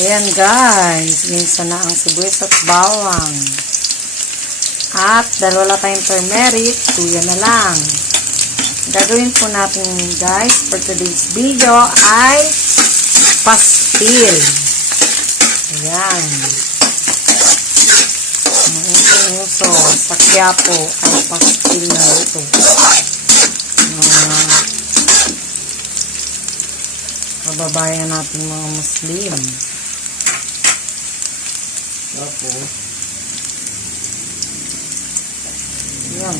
Ayan guys, minsan na ang sibuyas at bawang. At dahil wala tayong turmeric, tuyo na lang. Gagawin po natin guys for today's video ay pastil. Ayan. Ang uso sa Quiapo ay pastil na ito. Kababayan natin mga Muslim. Tapos yan.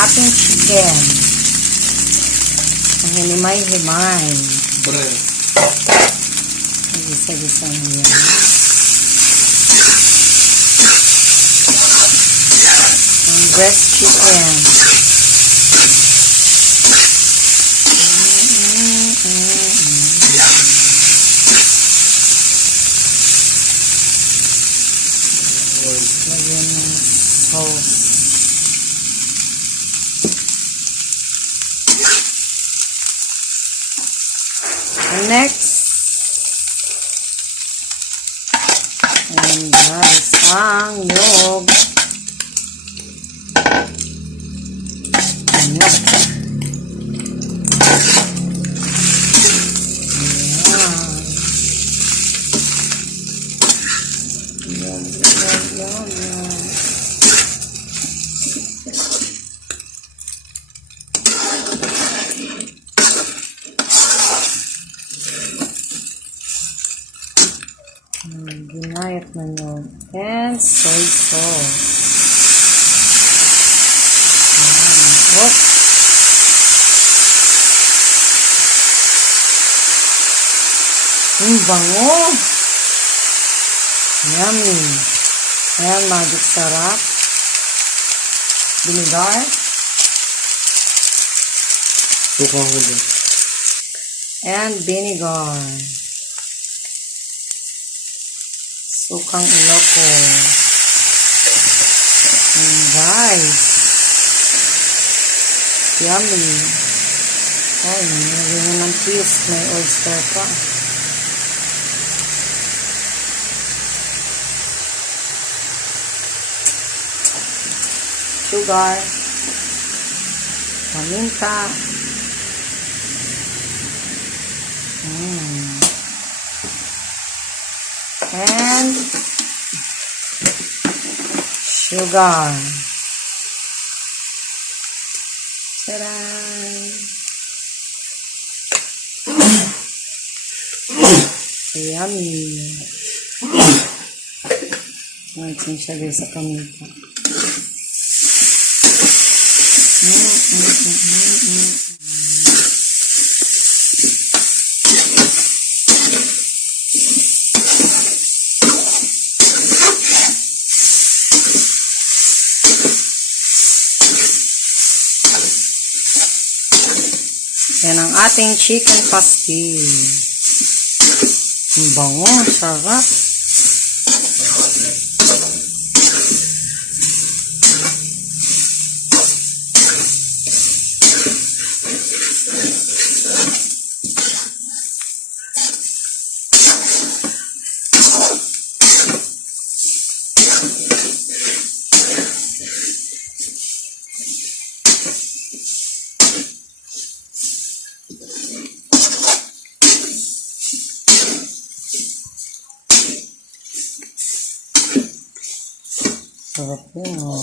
Ating chicken. Ang hinimay-himay. Bread. Gisa-gisa mo yan. Ang breast chicken. Lagyan ng sauce. And next, ayan guys, ang nyog. Nyog. Ginayat na nyog. And soy sauce. Ayan. Ang bango. Yummy. Ayan, magic sarap. Vinegar. Tukang huli. And vinegar. Sukang iloko. And guys. Yummy. Ay, nilagyan na ng cheese. May oyster pa. Sugar. Paminta. And sugar. Taran! Yummy! Natin siya guys sa paminta. Yan ang ating chicken pastil. Ang bango, sarap. Sarap yun, oh.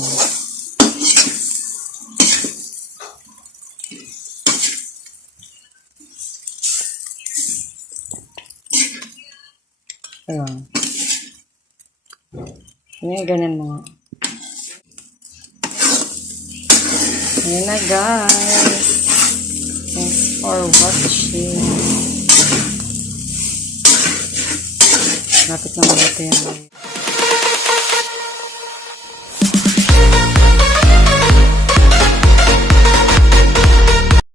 Ayan. Ayan, ganyan mo. Ayan na, guys. Thanks for watching. Napit na mga ito yan.